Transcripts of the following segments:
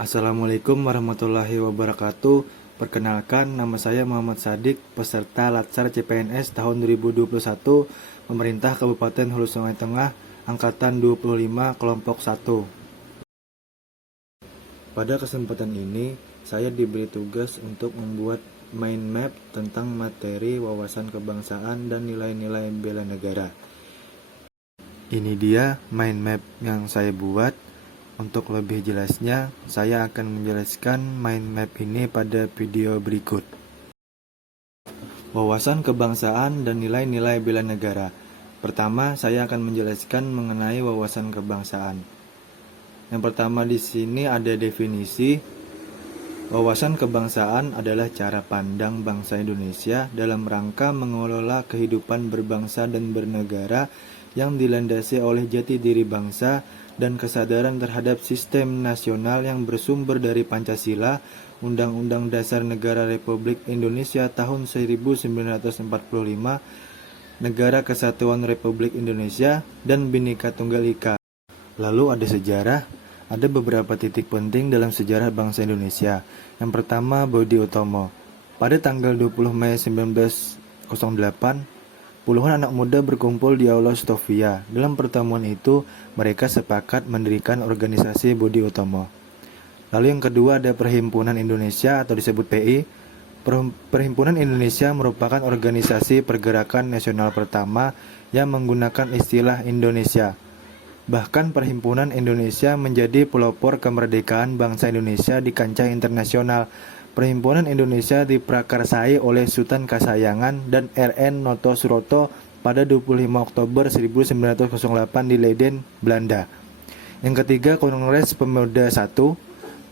Assalamualaikum warahmatullahi wabarakatuh. Perkenalkan, nama saya Muhammad Sadik, peserta Latsar CPNS tahun 2021, Pemerintah Kabupaten Hulu Sungai Tengah, Angkatan 25, Kelompok 1. Pada kesempatan ini, saya diberi tugas untuk membuat mind map tentang materi wawasan kebangsaan dan nilai-nilai bela negara. Ini dia mind map yang saya buat. Untuk lebih jelasnya, saya akan menjelaskan mind map ini pada video berikut. Wawasan kebangsaan dan nilai-nilai bela negara. Pertama, saya akan menjelaskan mengenai wawasan kebangsaan. Yang pertama di sini ada definisi. Wawasan kebangsaan adalah cara pandang bangsa Indonesia dalam rangka mengelola kehidupan berbangsa dan bernegara yang dilandasi oleh jati diri bangsa dan kesadaran terhadap sistem nasional yang bersumber dari Pancasila, Undang-Undang Dasar Negara Republik Indonesia tahun 1945, Negara Kesatuan Republik Indonesia, dan Bhinneka Tunggal Ika. Lalu ada sejarah. Ada beberapa titik penting dalam sejarah bangsa Indonesia. Yang pertama, Budi Utomo. Pada tanggal 20 Mei 1908, puluhan anak muda berkumpul di Aula Stovia. Dalam pertemuan itu, mereka sepakat mendirikan organisasi Budi Utomo. Lalu yang kedua ada Perhimpunan Indonesia atau disebut PI. Perhimpunan Indonesia merupakan organisasi pergerakan nasional pertama yang menggunakan istilah Indonesia. Bahkan Perhimpunan Indonesia menjadi pelopor kemerdekaan bangsa Indonesia di kancah internasional. Perhimpunan Indonesia diprakarsai oleh Sultan Kasayangan dan R.N. Noto Suroto pada 25 Oktober 1908 di Leiden, Belanda. Yang ketiga, Kongres Pemuda I.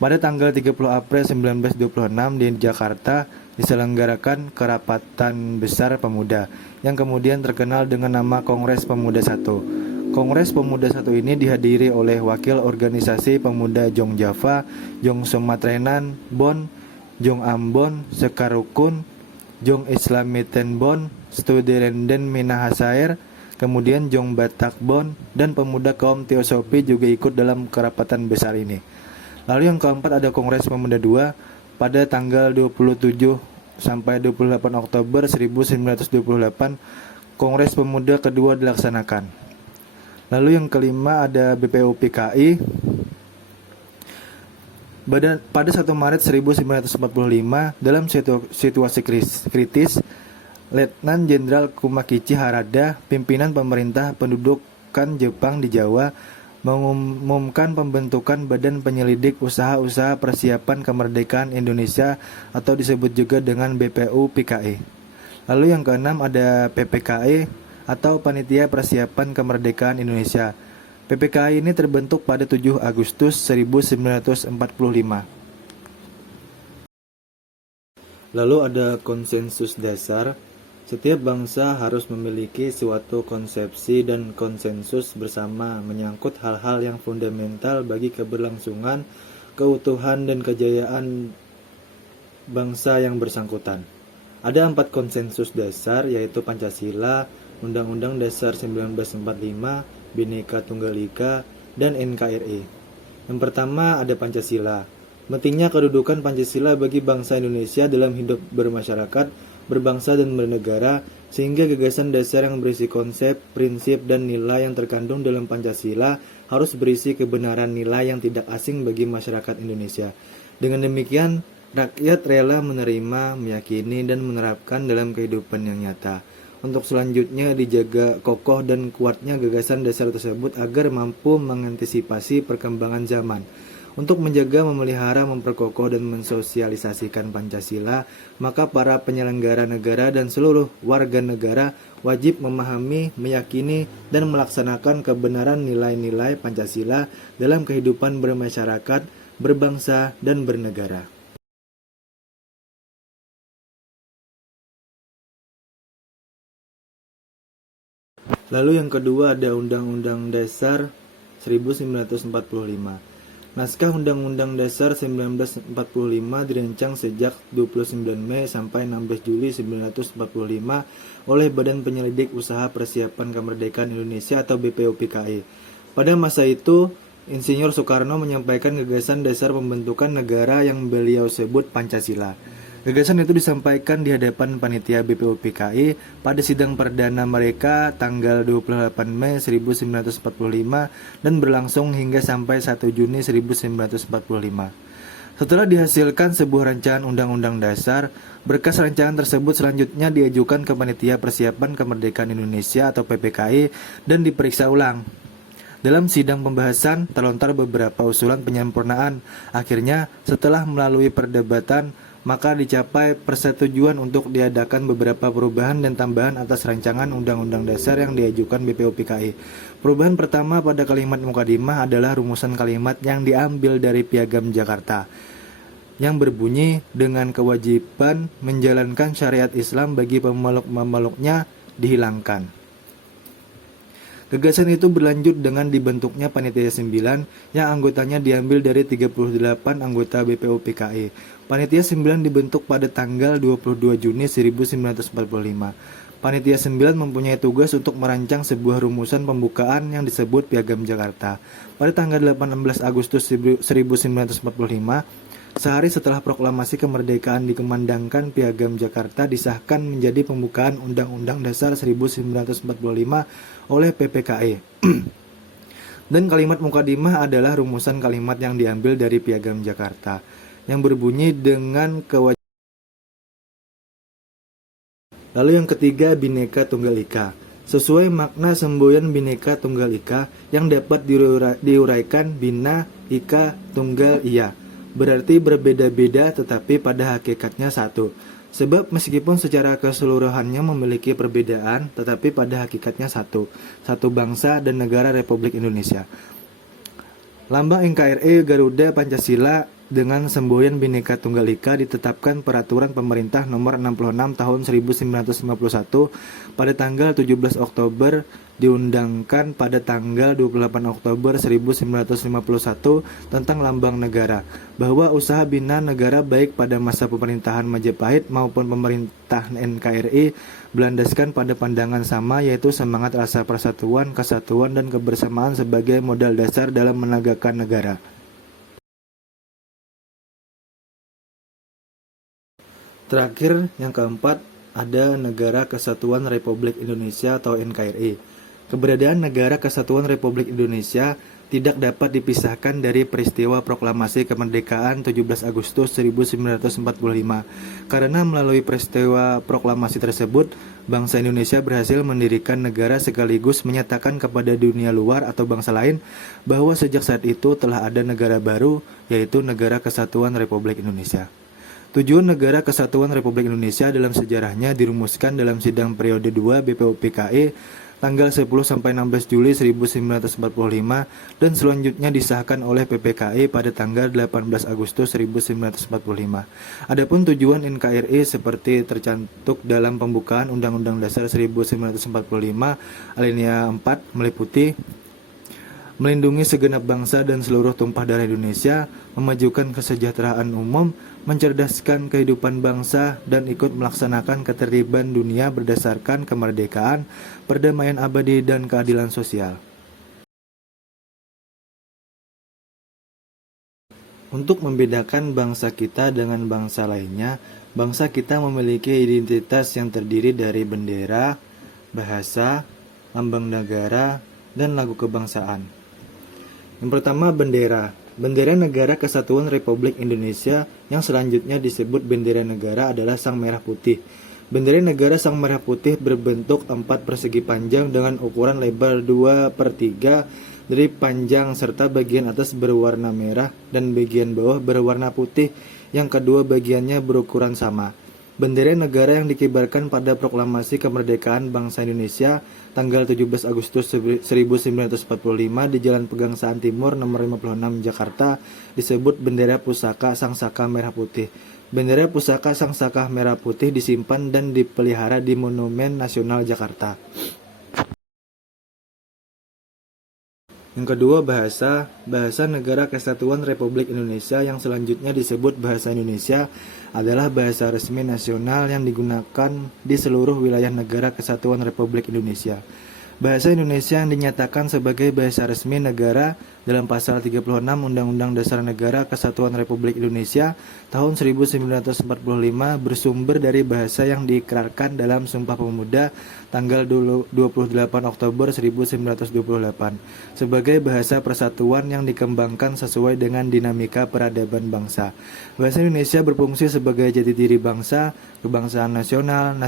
Pada tanggal 30 April 1926 di Jakarta diselenggarakan Kerapatan Besar Pemuda yang kemudian terkenal dengan nama Kongres Pemuda I. Kongres Pemuda I ini dihadiri oleh wakil organisasi pemuda Jong Java, Jong Sumatrenan, Bon, Jong Ambon, Sekarukun, Jong Islamitenbon, Studerenden Minahasair, kemudian Jong Batakbon, dan pemuda kaum Teosopi juga ikut dalam kerapatan besar ini. Lalu yang keempat ada Kongres Pemuda II pada tanggal 27 sampai 28 Oktober 1928, Kongres Pemuda kedua dilaksanakan. Lalu yang kelima ada BPUPKI. Pada 1 Maret 1945, dalam situasi kritis, Letnan Jenderal Kumakichi Harada, pimpinan pemerintah pendudukan Jepang di Jawa, mengumumkan pembentukan Badan Penyelidik Usaha-usaha Persiapan Kemerdekaan Indonesia atau disebut juga dengan BPUPKI. Lalu yang keenam ada PPKI atau Panitia Persiapan Kemerdekaan Indonesia. PPKI ini terbentuk pada 7 Agustus 1945. Lalu ada konsensus dasar. Setiap bangsa harus memiliki suatu konsepsi dan konsensus bersama menyangkut hal-hal yang fundamental bagi keberlangsungan, keutuhan, dan kejayaan bangsa yang bersangkutan. Ada 4 konsensus dasar, yaitu Pancasila, Undang-Undang Dasar 1945, Bhinneka Tunggal Ika, dan NKRI. Yang pertama ada Pancasila. Pentingnya kedudukan Pancasila bagi bangsa Indonesia dalam hidup bermasyarakat, berbangsa dan bernegara, sehingga gagasan dasar yang berisi konsep, prinsip, dan nilai yang terkandung dalam Pancasila harus berisi kebenaran nilai yang tidak asing bagi masyarakat Indonesia. Dengan demikian, rakyat rela menerima, meyakini, dan menerapkan dalam kehidupan yang nyata. Untuk selanjutnya dijaga kokoh dan kuatnya gagasan dasar tersebut agar mampu mengantisipasi perkembangan zaman. Untuk menjaga, memelihara, memperkokoh, dan mensosialisasikan Pancasila, maka para penyelenggara negara dan seluruh warga negara wajib memahami, meyakini, dan melaksanakan kebenaran nilai-nilai Pancasila dalam kehidupan bermasyarakat, berbangsa, dan bernegara. Lalu yang kedua ada Undang-Undang Dasar 1945. Naskah Undang-Undang Dasar 1945 dirancang sejak 29 Mei sampai 16 Juli 1945 oleh Badan Penyelidik Usaha Persiapan Kemerdekaan Indonesia atau BPUPKI. Pada masa itu, Insinyur Soekarno menyampaikan gagasan dasar pembentukan negara yang beliau sebut Pancasila. Gagasan itu disampaikan di hadapan panitia BPUPKI pada sidang perdana mereka tanggal 28 Mei 1945 dan berlangsung hingga sampai 1 Juni 1945. Setelah dihasilkan sebuah rancangan undang-undang dasar, berkas rancangan tersebut selanjutnya diajukan ke Panitia Persiapan Kemerdekaan Indonesia atau PPKI dan diperiksa ulang. Dalam sidang pembahasan, terlontar beberapa usulan penyempurnaan. Akhirnya, setelah melalui perdebatan, maka dicapai persetujuan untuk diadakan beberapa perubahan dan tambahan atas rancangan Undang-Undang Dasar yang diajukan BPUPKI. Perubahan pertama pada kalimat mukadimah adalah rumusan kalimat yang diambil dari Piagam Jakarta, yang berbunyi dengan kewajiban menjalankan syariat Islam bagi pemeluk-pemeluknya dihilangkan. Gagasan itu berlanjut dengan dibentuknya Panitia 9 yang anggotanya diambil dari 38 anggota BPUPKI. Panitia 9 dibentuk pada tanggal 22 Juni 1945. Panitia 9 mempunyai tugas untuk merancang sebuah rumusan pembukaan yang disebut Piagam Jakarta. Pada tanggal 18 Agustus 1945, sehari setelah proklamasi kemerdekaan dikumandangkan, Piagam Jakarta disahkan menjadi pembukaan Undang-Undang Dasar 1945 oleh PPKI. Dan kalimat mukadimah adalah rumusan kalimat yang diambil dari Piagam Jakarta, yang berbunyi dengan kewajiban. Lalu yang ketiga, Bhinneka Tunggal Ika. Sesuai makna semboyan Bhinneka Tunggal Ika yang dapat diuraikan Bina, Ika, Tunggal, Iya, berarti berbeda-beda tetapi pada hakikatnya satu. Sebab meskipun secara keseluruhannya memiliki perbedaan, tetapi pada hakikatnya satu bangsa dan negara Republik Indonesia. Lambang NKRI Garuda Pancasila dengan semboyan Bhinneka Tunggal Ika ditetapkan Peraturan Pemerintah Nomor 66 Tahun 1951 pada tanggal 17 Oktober, diundangkan pada tanggal 28 Oktober 1951 tentang lambang negara, bahwa usaha bina negara baik pada masa pemerintahan Majapahit maupun pemerintah NKRI berlandaskan pada pandangan sama, yaitu semangat rasa persatuan, kesatuan, dan kebersamaan sebagai modal dasar dalam menegakkan negara. Terakhir, yang keempat, ada Negara Kesatuan Republik Indonesia atau NKRI. Keberadaan Negara Kesatuan Republik Indonesia tidak dapat dipisahkan dari peristiwa proklamasi kemerdekaan 17 Agustus 1945. Karena melalui peristiwa proklamasi tersebut, bangsa Indonesia berhasil mendirikan negara sekaligus menyatakan kepada dunia luar atau bangsa lain bahwa sejak saat itu telah ada negara baru, yaitu Negara Kesatuan Republik Indonesia. Tujuan Negara Kesatuan Republik Indonesia dalam sejarahnya dirumuskan dalam sidang periode 2 BPUPKI tanggal 10 sampai 16 Juli 1945 dan selanjutnya disahkan oleh PPKI pada tanggal 18 Agustus 1945. Adapun tujuan NKRI seperti tercantum dalam pembukaan Undang-Undang Dasar 1945 alinea 4 meliputi melindungi segenap bangsa dan seluruh tumpah darah Indonesia, memajukan kesejahteraan umum, mencerdaskan kehidupan bangsa, dan ikut melaksanakan ketertiban dunia berdasarkan kemerdekaan, perdamaian abadi, dan keadilan sosial. Untuk membedakan bangsa kita dengan bangsa lainnya, bangsa kita memiliki identitas yang terdiri dari bendera, bahasa, lambang negara, dan lagu kebangsaan. Yang pertama, bendera. Bendera Negara Kesatuan Republik Indonesia yang selanjutnya disebut bendera negara adalah Sang Merah Putih. Bendera negara Sang Merah Putih berbentuk 4 persegi panjang dengan ukuran lebar 2/3 dari panjang serta bagian atas berwarna merah dan bagian bawah berwarna putih yang kedua bagiannya berukuran sama. Bendera negara yang dikibarkan pada proklamasi kemerdekaan bangsa Indonesia tanggal 17 Agustus 1945 di Jalan Pegangsaan Timur nomor 56 Jakarta disebut bendera pusaka Sang Saka Merah Putih. Bendera pusaka Sang Saka Merah Putih disimpan dan dipelihara di Monumen Nasional Jakarta. Yang kedua, bahasa. Bahasa Negara Kesatuan Republik Indonesia yang selanjutnya disebut Bahasa Indonesia adalah bahasa resmi nasional yang digunakan di seluruh wilayah Negara Kesatuan Republik Indonesia. Bahasa Indonesia yang dinyatakan sebagai bahasa resmi negara dalam pasal 36 Undang-Undang Dasar Negara Kesatuan Republik Indonesia tahun 1945 bersumber dari bahasa yang diikrarkan dalam Sumpah Pemuda tanggal 28 Oktober 1928 sebagai bahasa persatuan yang dikembangkan sesuai dengan dinamika peradaban bangsa. Bahasa Indonesia berfungsi sebagai jati diri bangsa, kebangsaan nasional,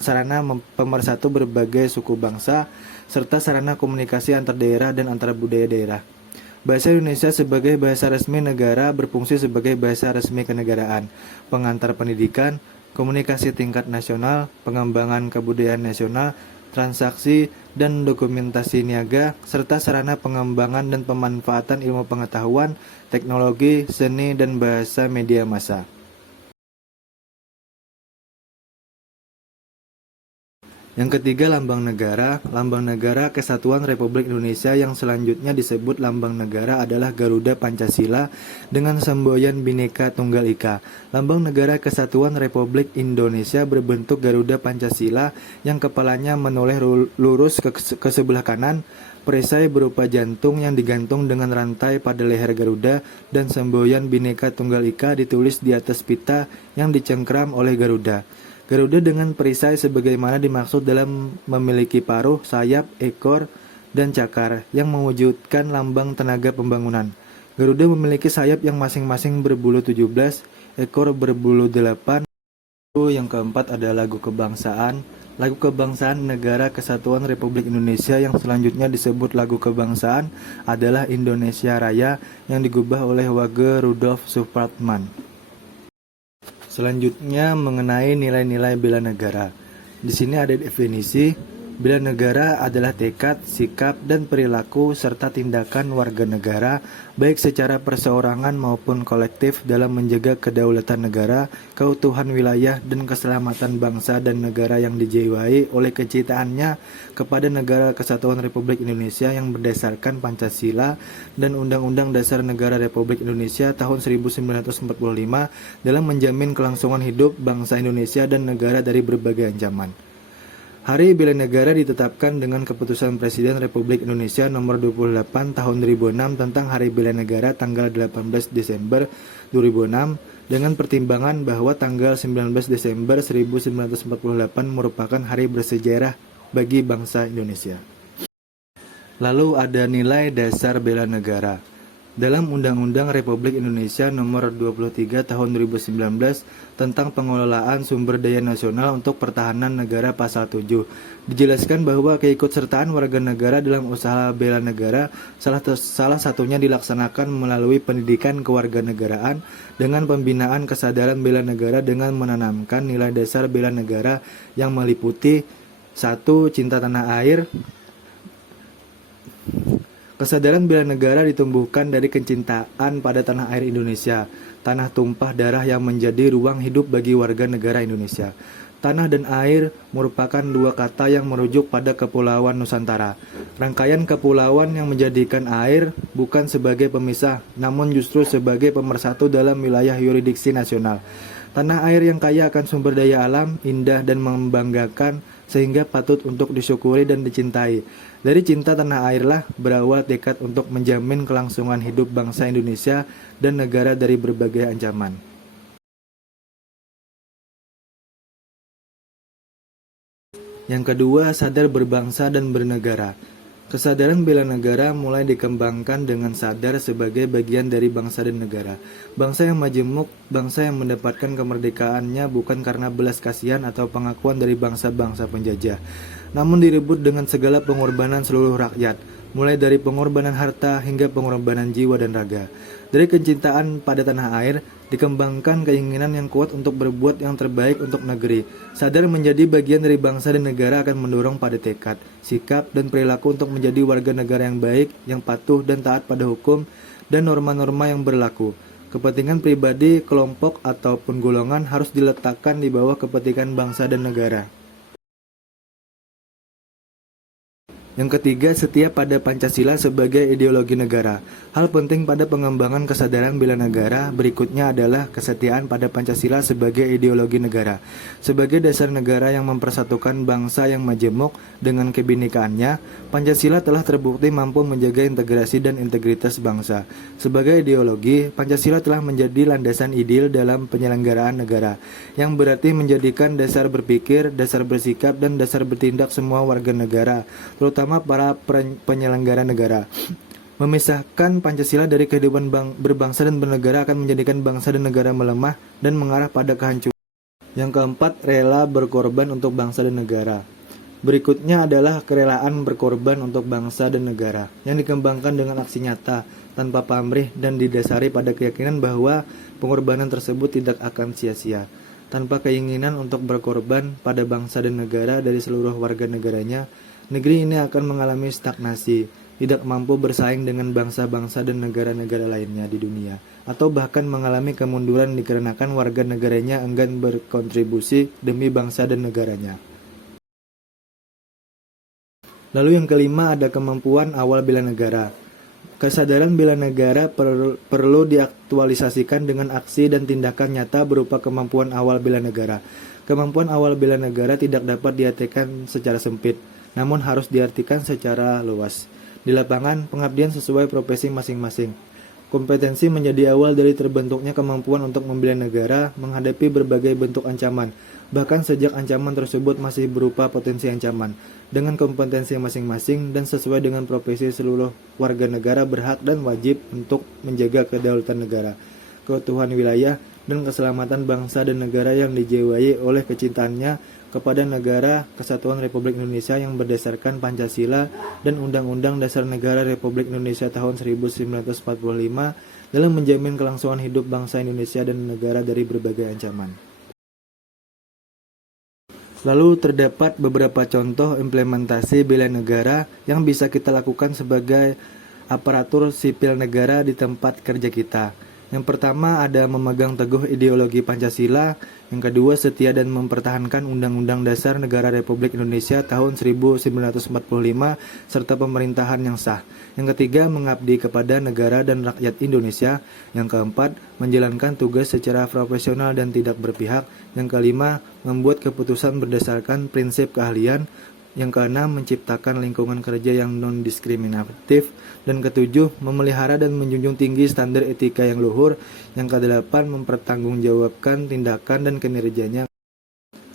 sarana pemersatu berbagai suku bangsa, serta sarana komunikasi antar daerah dan antar budaya daerah. Bahasa Indonesia sebagai bahasa resmi negara berfungsi sebagai bahasa resmi kenegaraan, pengantar pendidikan, komunikasi tingkat nasional, pengembangan kebudayaan nasional, transaksi dan dokumentasi niaga, serta sarana pengembangan dan pemanfaatan ilmu pengetahuan, teknologi, seni, dan bahasa media massa. Yang ketiga, lambang negara. Lambang negara Kesatuan Republik Indonesia yang selanjutnya disebut lambang negara adalah Garuda Pancasila dengan semboyan Bhinneka Tunggal Ika. Lambang negara Kesatuan Republik Indonesia berbentuk Garuda Pancasila yang kepalanya menoleh lurus ke sebelah kanan, perisai berupa jantung yang digantung dengan rantai pada leher Garuda, dan semboyan Bhinneka Tunggal Ika ditulis di atas pita yang dicengkram oleh Garuda. Garuda dengan perisai sebagaimana dimaksud dalam memiliki paruh, sayap, ekor, dan cakar yang mewujudkan lambang tenaga pembangunan. Garuda memiliki sayap yang masing-masing berbulu 17, ekor berbulu 8. Yang keempat ada lagu kebangsaan. Lagu kebangsaan Negara Kesatuan Republik Indonesia yang selanjutnya disebut lagu kebangsaan adalah Indonesia Raya yang digubah oleh Wage Rudolf Supratman. Selanjutnya mengenai nilai-nilai bela negara. Di sini ada definisi. Bela negara adalah tekad, sikap, dan perilaku serta tindakan warga negara baik secara perseorangan maupun kolektif dalam menjaga kedaulatan negara, keutuhan wilayah, dan keselamatan bangsa dan negara yang dijiwai oleh kecintaannya kepada negara Kesatuan Republik Indonesia yang berdasarkan Pancasila dan Undang-Undang Dasar Negara Republik Indonesia tahun 1945 dalam menjamin kelangsungan hidup bangsa Indonesia dan negara dari berbagai ancaman. Hari Bela Negara ditetapkan dengan Keputusan Presiden Republik Indonesia Nomor 28 Tahun 2006 tentang Hari Bela Negara tanggal 18 Desember 2006 dengan pertimbangan bahwa tanggal 19 Desember 1948 merupakan hari bersejarah bagi bangsa Indonesia. Lalu ada nilai dasar bela negara. Dalam Undang-Undang Republik Indonesia Nomor 23 Tahun 2019 tentang pengelolaan sumber daya nasional untuk pertahanan negara pasal 7 dijelaskan bahwa keikutsertaan warga negara dalam usaha bela negara salah satunya dilaksanakan melalui pendidikan kewarganegaraan dengan pembinaan kesadaran bela negara dengan menanamkan nilai dasar bela negara yang meliputi 1. Cinta tanah air. Kesadaran bela negara ditumbuhkan dari kecintaan pada tanah air Indonesia, tanah tumpah darah yang menjadi ruang hidup bagi warga negara Indonesia. Tanah dan air merupakan dua kata yang merujuk pada Kepulauan Nusantara. Rangkaian kepulauan yang menjadikan air bukan sebagai pemisah, namun justru sebagai pemersatu dalam wilayah yurisdiksi nasional. Tanah air yang kaya akan sumber daya alam, indah dan membanggakan, sehingga patut untuk disyukuri dan dicintai. Dari cinta tanah airlah berawal tekad untuk menjamin kelangsungan hidup bangsa Indonesia dan negara dari berbagai ancaman. Yang kedua, sadar berbangsa dan bernegara. Kesadaran bela negara mulai dikembangkan dengan sadar sebagai bagian dari bangsa dan negara. Bangsa yang majemuk, bangsa yang mendapatkan kemerdekaannya bukan karena belas kasihan atau pengakuan dari bangsa-bangsa penjajah, namun direbut dengan segala pengorbanan seluruh rakyat, mulai dari pengorbanan harta hingga pengorbanan jiwa dan raga. Dari kecintaan pada tanah air, dikembangkan keinginan yang kuat untuk berbuat yang terbaik untuk negeri. Sadar menjadi bagian dari bangsa dan negara akan mendorong pada tekad, sikap, dan perilaku untuk menjadi warga negara yang baik, yang patuh dan taat pada hukum dan norma-norma yang berlaku. Kepentingan pribadi, kelompok, ataupun golongan harus diletakkan di bawah kepentingan bangsa dan negara. Yang ketiga, setia pada Pancasila sebagai ideologi negara. Hal penting pada pengembangan kesadaran bela negara berikutnya adalah kesetiaan pada Pancasila sebagai ideologi negara. Sebagai dasar negara yang mempersatukan bangsa yang majemuk dengan kebinekaannya, Pancasila telah terbukti mampu menjaga integrasi dan integritas bangsa. Sebagai ideologi, Pancasila telah menjadi landasan ideal dalam penyelenggaraan negara, yang berarti menjadikan dasar berpikir, dasar bersikap, dan dasar bertindak semua warga negara, terutama para penyelenggara negara. Memisahkan Pancasila dari kehidupan berbangsa dan bernegara akan menjadikan bangsa dan negara melemah dan mengarah pada kehancuran. Yang keempat, rela berkorban untuk bangsa dan negara. Berikutnya adalah kerelaan berkorban untuk bangsa dan negara, yang dikembangkan dengan aksi nyata, tanpa pamrih dan didasari pada keyakinan bahwa pengorbanan tersebut tidak akan sia-sia. Tanpa keinginan untuk berkorban pada bangsa dan negara dari seluruh warga negaranya, negeri ini akan mengalami stagnasi, tidak mampu bersaing dengan bangsa-bangsa dan negara-negara lainnya di dunia, atau bahkan mengalami kemunduran dikarenakan warga negaranya enggan berkontribusi demi bangsa dan negaranya. Lalu yang kelima ada kemampuan awal bela negara. Kesadaran bela negara perlu diaktualisasikan dengan aksi dan tindakan nyata berupa kemampuan awal bela negara. Kemampuan awal bela negara tidak dapat diartikan secara sempit, namun harus diartikan secara luas. Di lapangan, pengabdian sesuai profesi masing-masing. Kompetensi menjadi awal dari terbentuknya kemampuan untuk membela negara menghadapi berbagai bentuk ancaman, bahkan sejak ancaman tersebut masih berupa potensi ancaman. Dengan kompetensi masing-masing dan sesuai dengan profesi, seluruh warga negara berhak dan wajib untuk menjaga kedaulatan negara, keutuhan wilayah, dan keselamatan bangsa dan negara yang dijiwai oleh kecintaannya kepada negara Kesatuan Republik Indonesia yang berdasarkan Pancasila dan Undang-Undang Dasar Negara Republik Indonesia tahun 1945 dalam menjamin kelangsungan hidup bangsa Indonesia dan negara dari berbagai ancaman. Lalu terdapat beberapa contoh implementasi bela negara yang bisa kita lakukan sebagai aparatur sipil negara di tempat kerja kita. Yang pertama ada memegang teguh ideologi Pancasila, yang kedua setia dan mempertahankan Undang-Undang Dasar Negara Republik Indonesia tahun 1945 serta pemerintahan yang sah. Yang ketiga mengabdi kepada negara dan rakyat Indonesia. Yang keempat menjalankan tugas secara profesional dan tidak berpihak. Yang kelima membuat keputusan berdasarkan prinsip keahlian. Yang keenam menciptakan lingkungan kerja yang non-diskriminatif. Dan ketujuh memelihara dan menjunjung tinggi standar etika yang luhur. Yang kedelapan mempertanggungjawabkan tindakan dan kinerjanya.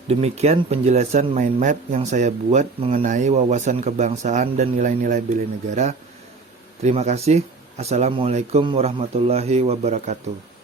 Demikian penjelasan mind map yang saya buat mengenai wawasan kebangsaan dan nilai-nilai bela negara. Terima kasih. Assalamualaikum warahmatullahi wabarakatuh.